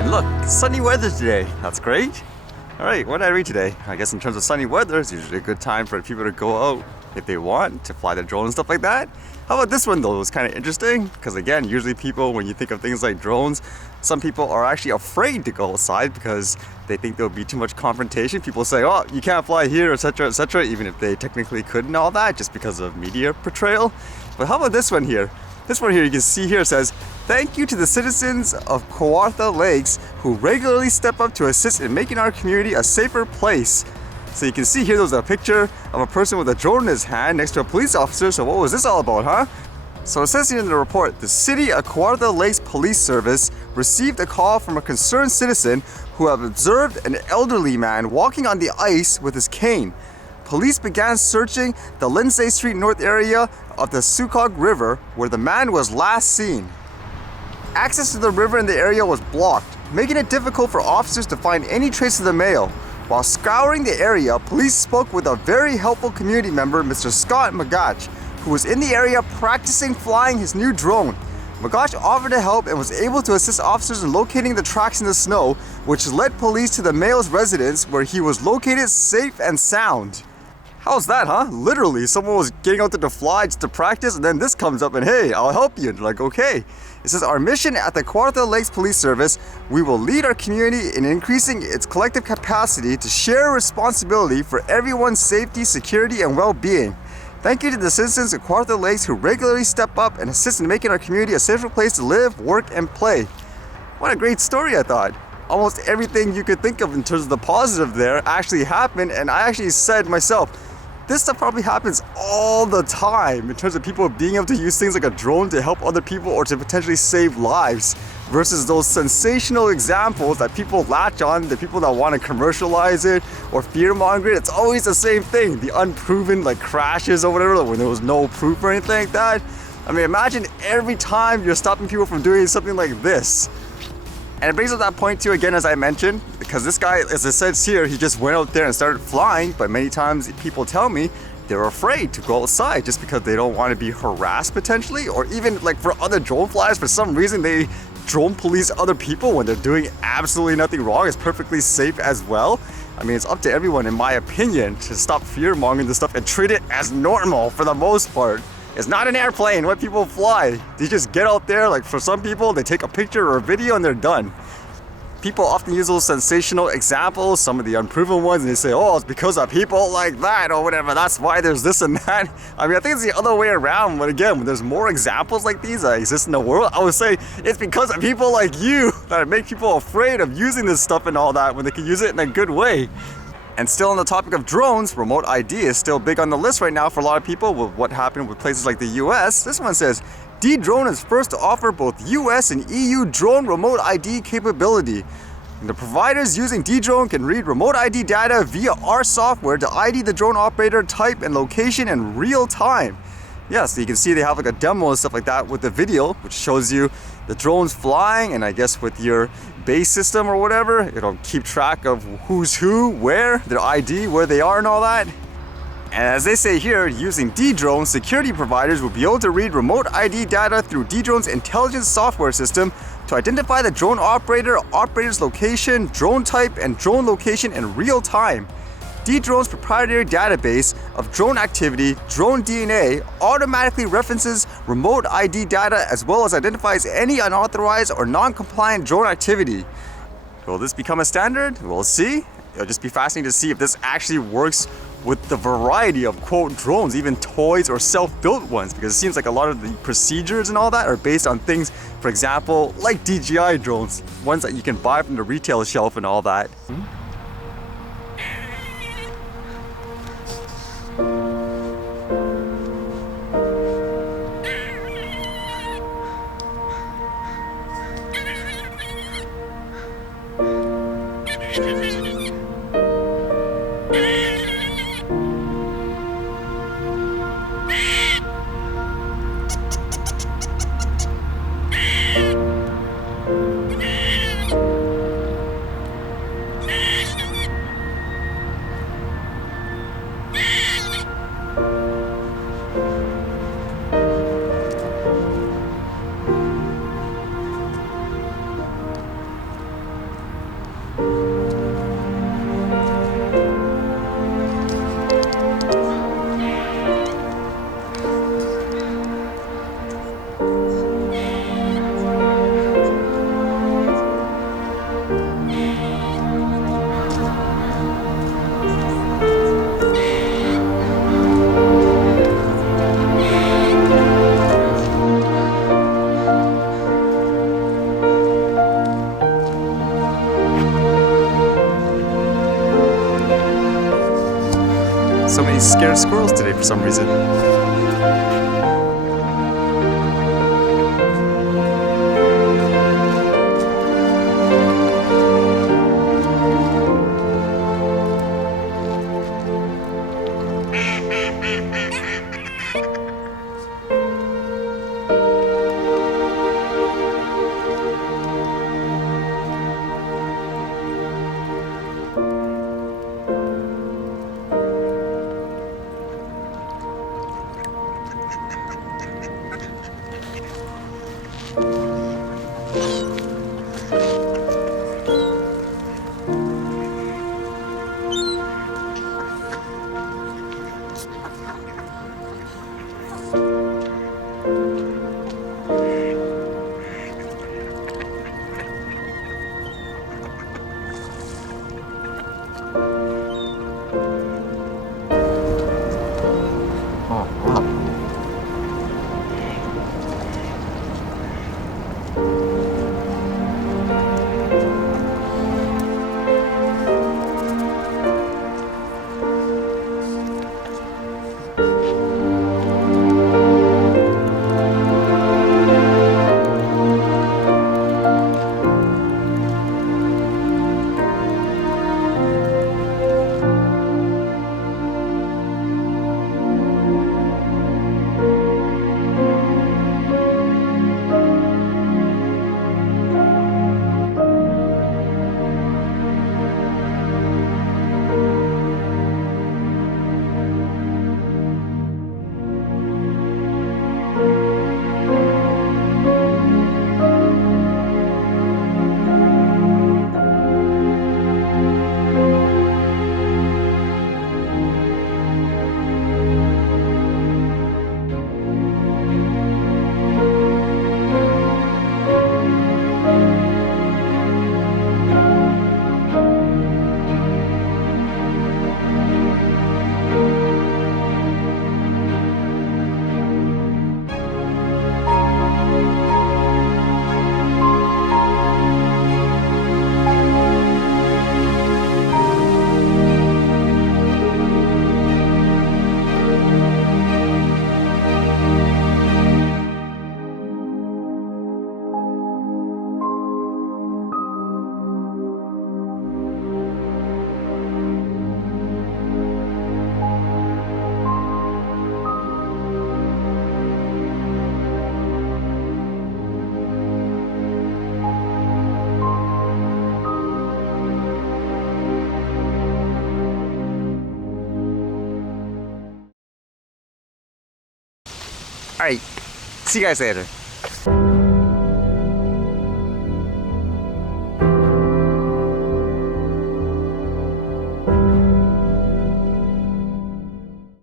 And look, sunny weather today. That's great. Alright, what did I read today? I guess in terms of sunny weather, it's usually a good time for people to go out if they want to fly their drone and stuff like that. How about this one though? It was kind of interesting because again, usually people, when you think of things like drones, some people are actually afraid to go outside because they think there'll be too much confrontation. People say, oh, you can't fly here, etc., even if they technically could and all that, just because of media portrayal. But how about this one here? This one here, you can see here, says, thank you to the citizens of Kawartha Lakes who regularly step up to assist in making our community a safer place. So you can see here there's a picture of a person with a drone in his hand next to a police officer. So what was this all about, huh? So it says here in the report, the City of Kawartha Lakes Police Service received a call from a concerned citizen who had observed an elderly man walking on the ice with his cane. Police began searching the Lindsay Street North area of the Sukog River where the man was last seen. Access to the river in the area was blocked, making it difficult for officers to find any trace of the male. While scouring the area, police spoke with a very helpful community member, Mr. Scott Magach, who was in the area practicing flying his new drone. Magach offered to help and was able to assist officers in locating the tracks in the snow, which led police to the male's residence where he was located safe and sound. How's that, huh? Literally, someone was getting out there to fly just to practice, and then this comes up and hey, I'll help you. And they're like, okay. It says, our mission at the Kawartha Lakes Police Service, we will lead our community in increasing its collective capacity to share responsibility for everyone's safety, security, and well-being. Thank you to the citizens of Kawartha Lakes who regularly step up and assist in making our community a safer place to live, work, and play. What a great story, I thought. Almost everything you could think of in terms of the positive there actually happened, and I actually said myself, this stuff probably happens all the time in terms of people being able to use things like a drone to help other people or to potentially save lives versus those sensational examples that people latch on, the people that want to commercialize it or fear-monger it. It's always the same thing, the unproven like crashes or whatever, when there was no proof or anything like that. I mean, imagine every time you're stopping people from doing something like this. And it brings up that point too, again, as I mentioned, because this guy, as it says here, he just went out there and started flying, but many times people tell me they're afraid to go outside just because they don't want to be harassed potentially, or even like for other drone flyers, for some reason they drone police other people when they're doing absolutely nothing wrong. It's perfectly safe as well. I mean, it's up to everyone, in my opinion, to stop fear-mongering this stuff and treat it as normal for the most part. It's not an airplane when people fly. They just get out there, like for some people, they take a picture or a video and they're done. People often use those sensational examples, some of the unproven ones, and they say, oh, it's because of people like that or whatever. That's why there's this and that. I mean, I think it's the other way around. But again, when there's more examples like these that exist in the world, I would say it's because of people like you that make people afraid of using this stuff and all that when they can use it in a good way. And still on the topic of drones, remote ID is still big on the list right now for a lot of people with what happened with places like the US. This one says, Dedrone is first to offer both US and EU drone remote ID capability. And the providers using Dedrone can read remote ID data via our software to ID the drone operator type and location in real time. Yeah, so you can see they have like a demo and stuff like that with the video, which shows you the drones flying, and I guess with your base system or whatever, it'll keep track of who's who, where, their ID, where they are and all that. And as they say here, using Dedrone, security providers will be able to read remote ID data through Dedrone's intelligence software system to identify the drone operator, operator's location, drone type, and drone location in real time. Dedrone's proprietary database of drone activity, drone DNA, automatically references remote ID data as well as identifies any unauthorized or non-compliant drone activity. Will this become a standard? We'll see. It'll just be fascinating to see if this actually works with the variety of quote drones, even toys or self-built ones, because it seems like a lot of the procedures and all that are based on things, for example, like DJI drones, ones that you can buy from the retail shelf and all that. so many scared squirrels today for some reason. Oh, wow. Alright, see you guys later.